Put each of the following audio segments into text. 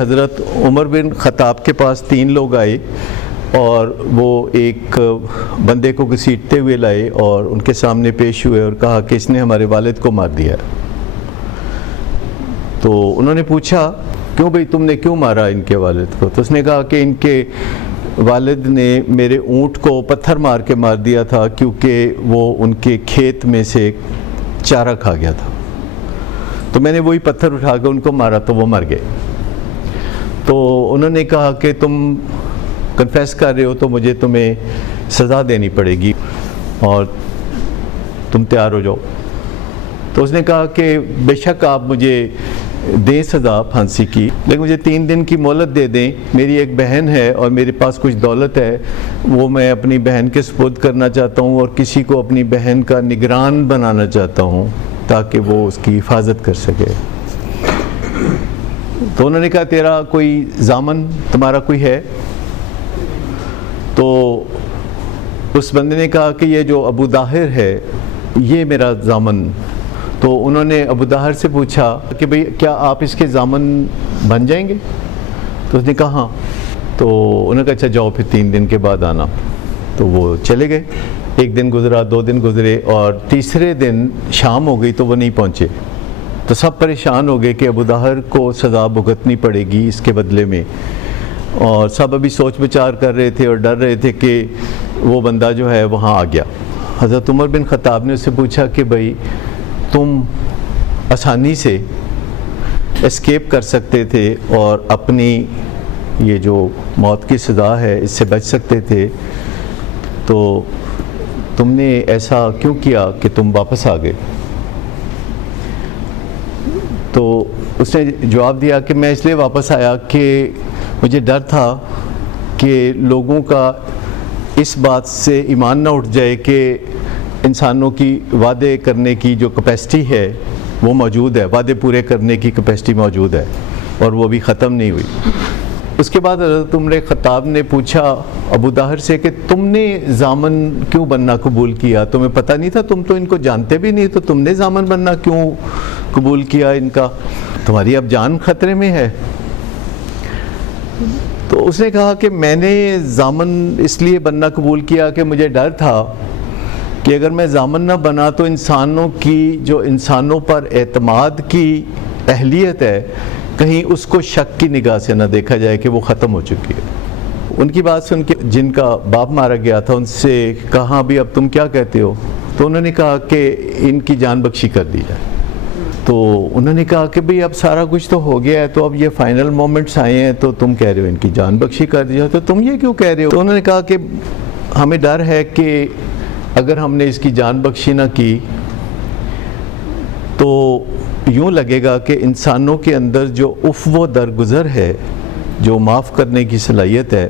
हज़रत उमर बिन ख़त्ताब के पास 3 लोग आए और वो एक बंदे को घसीटते हुए लाए और उनके सामने पेश हुए और कहा कि इसने हमारे वालिद को मार दिया। तो उन्होंने पूछा, क्यों भाई, तुमने क्यों मारा इनके वालिद को? तो उसने कहा कि इनके वालिद ने मेरे ऊँट को पत्थर मार के मार दिया था क्योंकि वो उनके खेत में से चारा खा गया था। तो मैंने वही पत्थर उठा कर उनको मारा तो वो मर गए। तो उन्होंने कहा कि तुम कन्फेस कर रहे हो तो मुझे तुम्हें सज़ा देनी पड़ेगी और तुम तैयार हो जाओ। तो उसने कहा कि बेशक आप मुझे दें सज़ा फांसी की, लेकिन मुझे 3 दिन की मोहलत दे दें। मेरी एक बहन है और मेरे पास कुछ दौलत है, वो मैं अपनी बहन के सुपुर्द करना चाहता हूँ और किसी को अपनी बहन का निगरान बनाना चाहता हूँ ताकि वो उसकी हिफाजत कर सके। तो उन्होंने कहा, तेरा कोई जामन, तुम्हारा कोई है? तो उस बंदे ने कहा कि ये जो अबू दाहिर है ये मेरा जामन। तो उन्होंने अबू दाहिर से पूछा कि भाई क्या आप इसके जामन बन जाएंगे? तो उसने कहा हाँ। तो उन्होंने कहा अच्छा जाओ फिर 3 दिन के बाद आना। तो वो चले गए। 1 दिन गुजरा, 2 दिन गुजरे और तीसरे दिन शाम हो गई तो वो नहीं पहुँचे। तो सब परेशान हो गए कि अबू दाहिर को सज़ा भुगतनी पड़ेगी इसके बदले में, और सब अभी सोच विचार कर रहे थे और डर रहे थे कि वो बंदा जो है वहाँ आ गया। हज़रत उमर बिन ख़त्ताब ने उससे पूछा कि भाई तुम आसानी से एस्केप कर सकते थे और अपनी ये जो मौत की सज़ा है इससे बच सकते थे, तो तुमने ऐसा क्यों किया कि तुम वापस आ गए? तो उसने जवाब दिया कि मैं इसलिए वापस आया कि मुझे डर था कि लोगों का इस बात से ईमान ना उठ जाए कि इंसानों की वादे करने की जो कैपेसिटी है वो मौजूद है, वादे पूरे करने की कैपेसिटी मौजूद है और वो भी ख़त्म नहीं हुई। उसके बाद हज़रत उमर ख़त्ताब ने पूछा अबू दाहिर से कि तुमने जामन क्यों बनना कबूल किया? तुम्हें पता नहीं था, तुम तो इनको जानते भी नहीं, तो तुमने जामन बनना क्यों कबूल किया इनका? तुम्हारी अब जान खतरे में है। तो उसने कहा कि मैंने जामन इसलिए बनना कबूल किया कि मुझे डर था कि अगर मैं जामन ना बना तो इंसानों की जो इंसानों पर एतमाद की अहलियत है कहीं उसको शक की निगाह से ना देखा जाए कि वो ख़त्म हो चुकी है। उनकी बात सुन के जिनका बाप मारा गया था उनसे कहा, अभी अब तुम क्या कहते हो? तो उन्होंने कहा कि इनकी जान बख्शी कर दी जाए। तो उन्होंने कहा कि भाई अब सारा कुछ तो हो गया है, तो अब ये फाइनल मोमेंट्स आए हैं तो तुम कह रहे हो इनकी जान बख्शी कर दी जाए, तो तुम ये क्यों कह रहे हो? तो उन्होंने कहा कि हमें डर है कि अगर हमने इसकी जान बख्शी ना की तो यूँ लगेगा कि इंसानों के अंदर जो उफ़्व दरगुज़र है, जो माफ़ करने की सलाहियत है,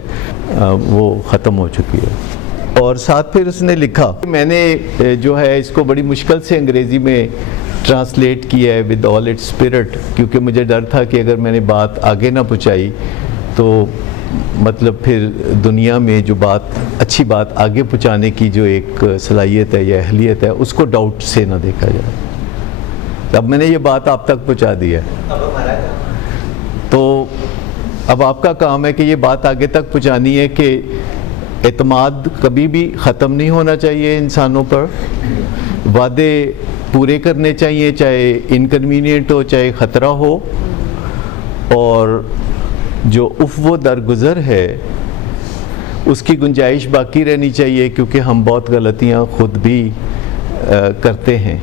वो ख़त्म हो चुकी है। और साथ फिर उसने लिखा, मैंने जो है इसको बड़ी मुश्किल से अंग्रेज़ी में ट्रांसलेट किया है विद ऑल इट्स स्पिरिट, क्योंकि मुझे डर था कि अगर मैंने बात आगे ना पहुँचाई तो मतलब फिर दुनिया में जो बात, अच्छी बात आगे पहुँचाने की जो एक सलाहियत है या अहलियत है उसको डाउट से ना देखा जाए। अब मैंने ये बात आप तक पहुँचा दी है, तो अब आपका काम है कि ये बात आगे तक पहुँचानी है कि एतमाद कभी भी ख़त्म नहीं होना चाहिए इंसानों पर। वादे पूरे करने चाहिए, चाहे इनकन्वीनियंट हो चाहे ख़तरा हो, और जो उफ़्व दरगुज़र है उसकी गुंजाइश बाकी रहनी चाहिए, क्योंकि हम बहुत गलतियाँ ख़ुद भी करते हैं।